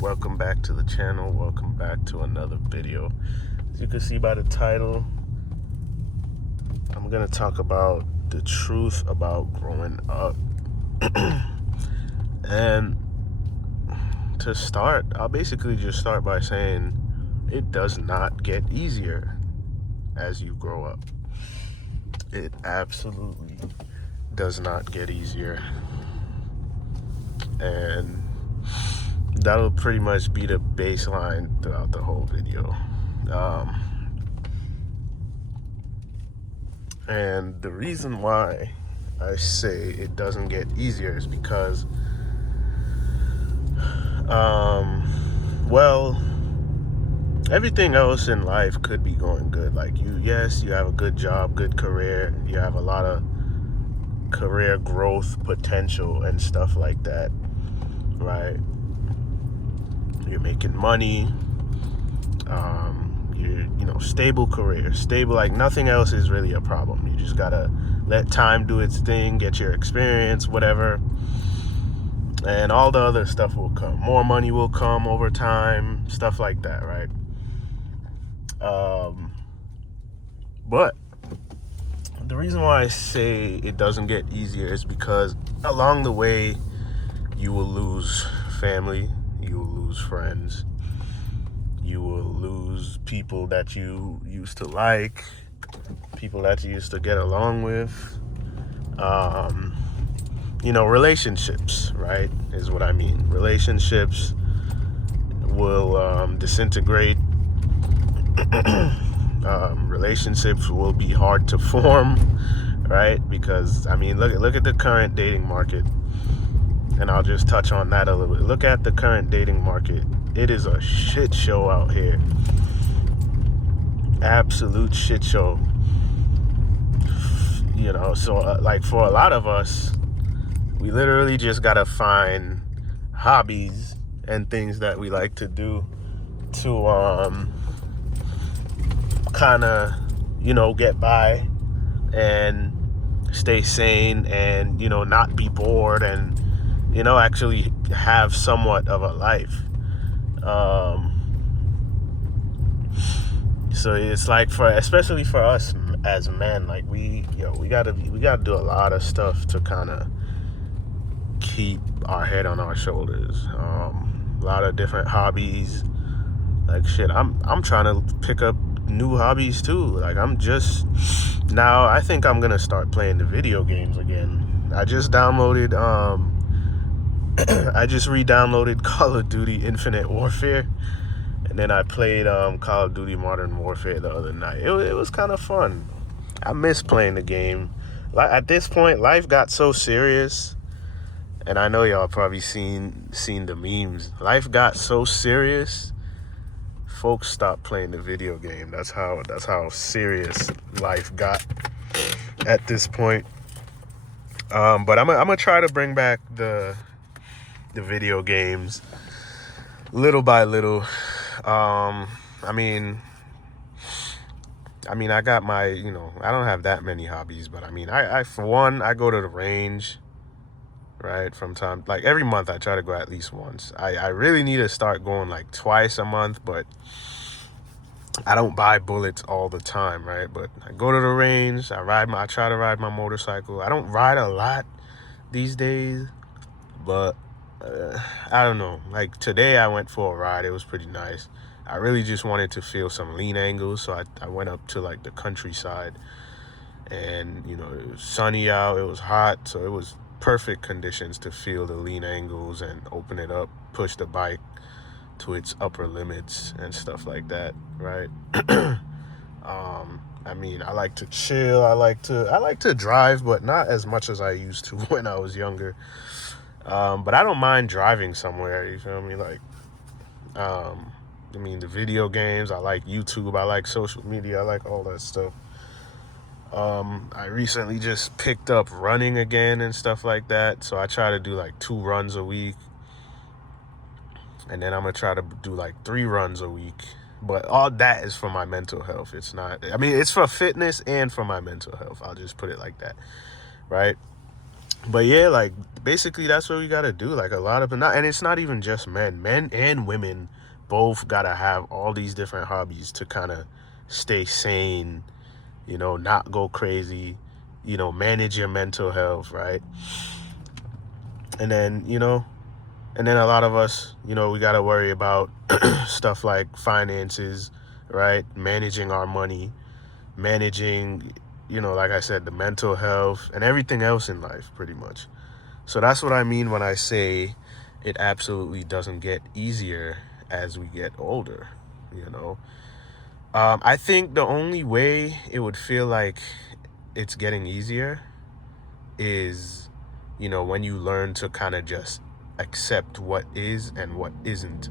Welcome back to the channel. Welcome back to another video. As you can see by the title, I'm gonna talk about the truth about growing up. And to start, I'll basically just start by saying it does not get easier as you grow up. It absolutely does not get easier. And that'll pretty much be the baseline throughout the whole video. And the reason why I say it doesn't get easier is because, well, everything else in life could be going good. Like yes, you have a good job, good career, you have a lot of career growth potential and stuff like that, right? You're making money, you're stable career, stable, like nothing else is really a problem. You just gotta let time do its thing, get your experience, whatever, and all the other stuff will come. More money will come over time, stuff like that, right? But the reason why I say it doesn't get easier is because along the way you will lose family, you will lose friends, you will lose people that you used to like, people that you used to get along with, relationships, right, is what I mean. Relationships will disintegrate. Relationships will be hard to form, right? Because I mean, look at the current dating market, and I'll just touch on that a little bit. Look at the current dating market. It is a shit show out here. Absolute shit show. So like for a lot of us, we literally just gotta find hobbies and things that we like to do to kind of get by and stay sane and not be bored and actually have somewhat of a life. So it's like especially for us as men, like we gotta do a lot of stuff to kind of keep our head on our shoulders. A lot of different hobbies, like shit. I'm trying to pick up new hobbies too. Like I think I'm gonna start playing the video games again. I just re-downloaded Call of Duty Infinite Warfare, and then I played Call of Duty Modern Warfare the other night. It was kind of fun. I miss playing the game. Like at this point, life got so serious, and I know y'all probably seen the memes. Life got so serious, folks stopped playing the video game. That's how serious life got at this point. But I'm gonna try to bring back the video games little by little. I mean, I got my, I don't have that many hobbies, but I for one, I go to the range, right? From time, like every month I try to go at least once. I really need to start going like twice a month, but I don't buy bullets all the time, right? But I go to the range, I try to ride my motorcycle. I don't ride a lot these days, but I don't know. Like today I went for a ride. It was pretty nice. I really just wanted to feel some lean angles, so I went up to like the countryside, and it was sunny out, it was hot, so it was perfect conditions to feel the lean angles and open it up, push the bike to its upper limits and stuff like that, right? I like to chill. I like to drive, but not as much as I used to when I was younger. But I don't mind driving somewhere, you feel me? Like, the video games, I like YouTube, I like social media, I like all that stuff. I recently just picked up running again and stuff like that. So I try to do like 2 runs a week. And then I'm going to try to do like 3 runs a week. But all that is for my mental health. It's not, it's for fitness and for my mental health. I'll just put it like that, right? But yeah, like basically that's what we gotta do. Like a lot of, and it's not even just men and women both gotta have all these different hobbies to kind of stay sane, not go crazy, manage your mental health, right? And then, and then a lot of us, we got to worry about stuff like finances, right? Managing our money, managing, like I said, the mental health and everything else in life, pretty much. So that's what I mean when I say it absolutely doesn't get easier as we get older, you know? I think the only way it would feel like it's getting easier is, when you learn to kind of just accept what is and what isn't.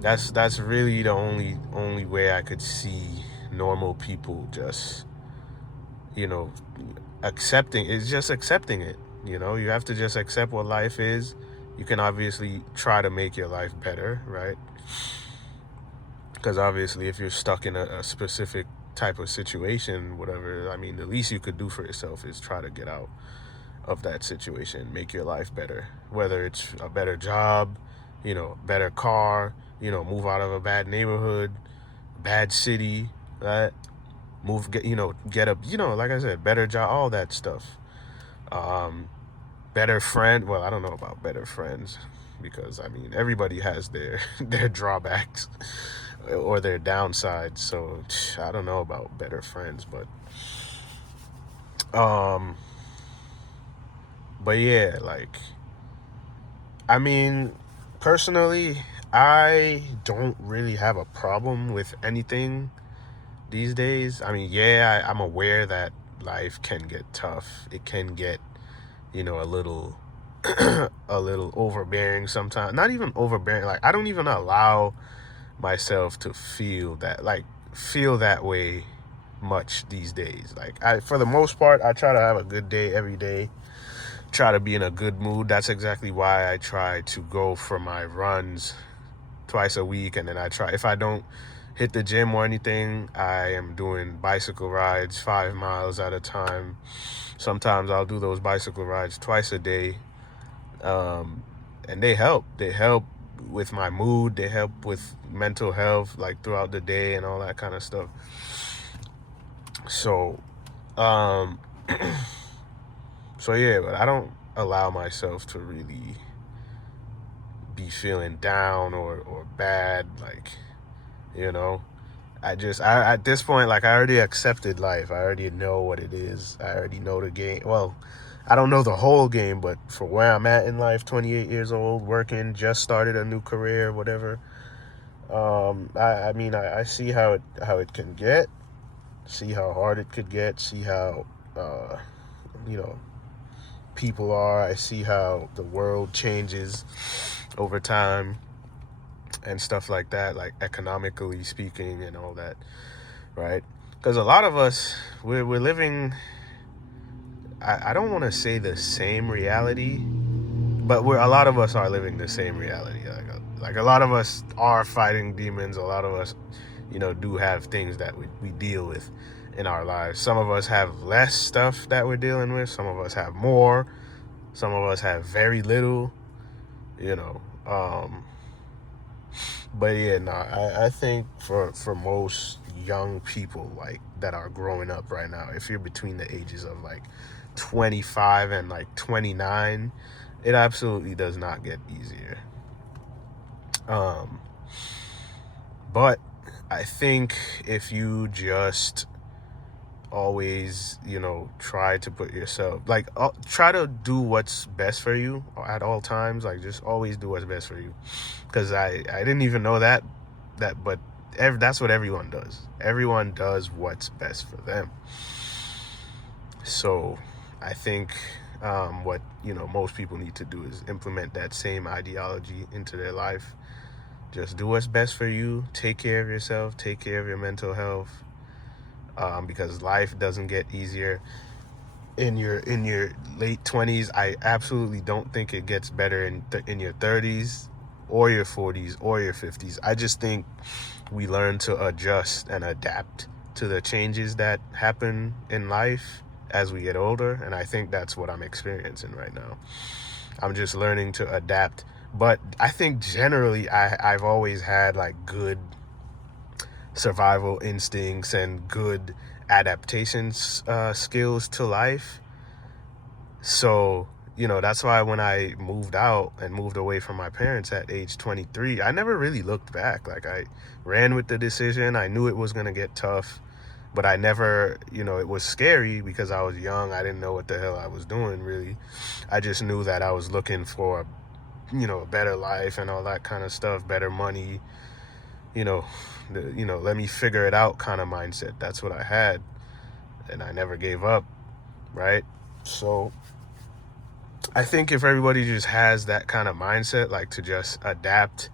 That's really the only way I could see normal people just, you know, accepting is just accepting it. You have to just accept what life is. You can obviously try to make your life better, right? Because obviously if you're stuck in a specific type of situation, whatever, I mean, the least you could do for yourself is try to get out of that situation, make your life better, whether it's a better job, better car, move out of a bad neighborhood, bad city, right? Get a, like I said, better job, all that stuff. Better friend. Well, I don't know about better friends, because I mean, everybody has their their drawbacks or their downsides. So I don't know about better friends, um but yeah, like, I mean, personally, I don't really have a problem with anything these days. I mean, yeah, I'm aware that life can get tough. It can get, a little a little overbearing sometimes. Not even overbearing. Like, I don't even allow myself to feel that way much these days. Like, for the most part, I try to have a good day every day. Try to be in a good mood. That's exactly why I try to go for my runs twice a week. And then I try, if I don't hit the gym or anything, I am doing bicycle rides 5 miles at a time. Sometimes I'll do those bicycle rides twice a day. And they help with my mood. They help with mental health, like throughout the day and all that kind of stuff. So, um, so yeah, but I don't allow myself to really be feeling down or bad. Like, at this point, like, I already accepted life. I already know what it is. I already know the game. Well, I don't know the whole game, but for where I'm at in life, 28 years old, working, just started a new career, whatever. I mean, I see how it can get, see how hard it could get, see how, you know, people are. I see how the world changes over time and stuff like that, like economically speaking and all that, right? Because a lot of us, we're living, I don't want to say the same reality, but a lot of us are living the same reality. Like a lot of us are fighting demons. A lot of us, do have things that we deal with in our lives. Some of us have less stuff that we're dealing with. Some of us have more. Some of us have very little, you know. But yeah, no, I think for most young people, like, that are growing up right now, if you're between the ages of like 25 and like 29, it absolutely does not get easier. But I think if you just always, try to put yourself, like, try to do what's best for you at all times. Like, just always do what's best for you. Because I didn't even know but that's what everyone does. Everyone does what's best for them. So I think what most people need to do is implement that same ideology into their life. Just do what's best for you. Take care of yourself. Take care of your mental health. Because life doesn't get easier in your late 20s. I absolutely don't think it gets better in your 30s or your 40s or your 50s. I just think we learn to adjust and adapt to the changes that happen in life, as we get older, and I think that's what I'm experiencing right now. I'm just learning to adapt. But I think generally I've always had like good survival instincts and good adaptation skills to life. So, that's why when I moved out and moved away from my parents at age 23, I never really looked back. Like, I ran with the decision. I knew it was going to get tough, but I never, it was scary because I was young. I didn't know what the hell I was doing, really. I just knew that I was looking for, a better life and all that kind of stuff, better money, let me figure it out kind of mindset. That's what I had, and I never gave up, right? So I think if everybody just has that kind of mindset, like to just adapt,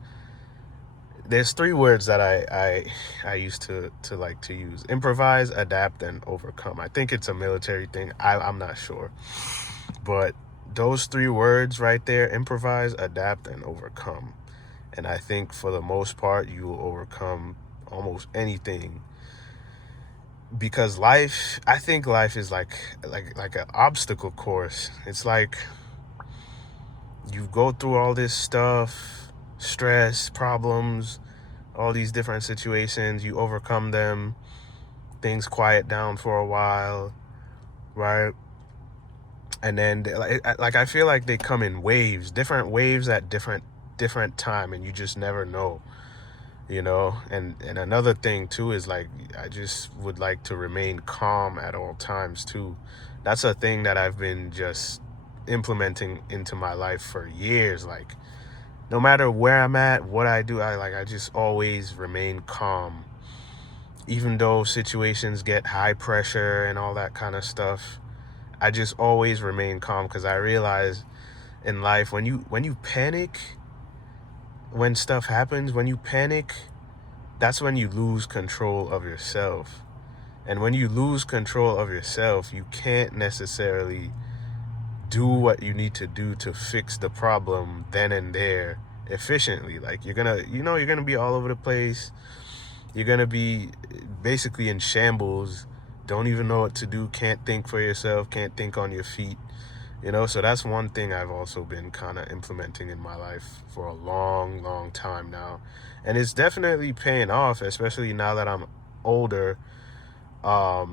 there's 3 words that I used to like to use: improvise, adapt, and overcome. I think it's a military thing. I'm not sure, but those 3 words right there: improvise, adapt, and overcome. And I think for the most part, you will overcome almost anything, because I think life is like an obstacle course. It's like you go through all this stuff, stress, problems, all these different situations, you overcome them, things quiet down for a while, right? And then I feel like they come in waves, different waves at different time, and you just never know, and another thing too is like, I just would like to remain calm at all times too. That's a thing that I've been just implementing into my life for years. Like, no matter where I'm at, what I do, I just always remain calm, even though situations get high pressure and all that kind of stuff. I just always remain calm, because I realize in life, when you panic, when stuff happens, when you panic, that's when you lose control of yourself. And when you lose control of yourself, you can't necessarily do what you need to do to fix the problem then and there efficiently. Like, you're gonna be all over the place. You're gonna be basically in shambles, don't even know what to do, can't think for yourself, can't think on your feet. So that's one thing I've also been kind of implementing in my life for a long, long time now. And it's definitely paying off, especially now that I'm older. Like,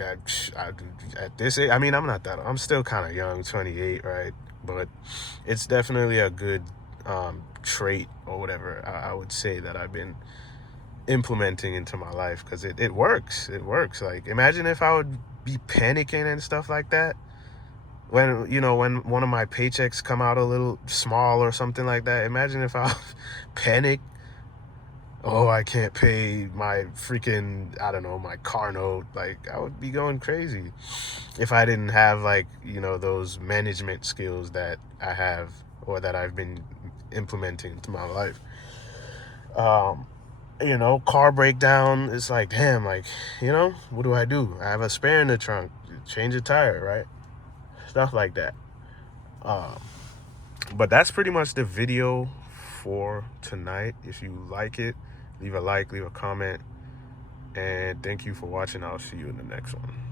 at this age, I mean, I'm still kind of young, 28, right? But it's definitely a good trait or whatever I would say that I've been implementing into my life, because it works. It works. Like, imagine if I would be panicking and stuff like that when one of my paychecks come out a little small or something like that. Imagine if I panic, oh, I can't pay my freaking, I don't know, my car note. Like, I would be going crazy if I didn't have, like, those management skills that I have, or that I've been implementing into my life. Car breakdown, it's like, damn, like, what do? I have a spare in the trunk, change a tire, right? Stuff like that. But that's pretty much the video for tonight. If you like it, leave a like, leave a comment, and thank you for watching. I'll see you in the next one.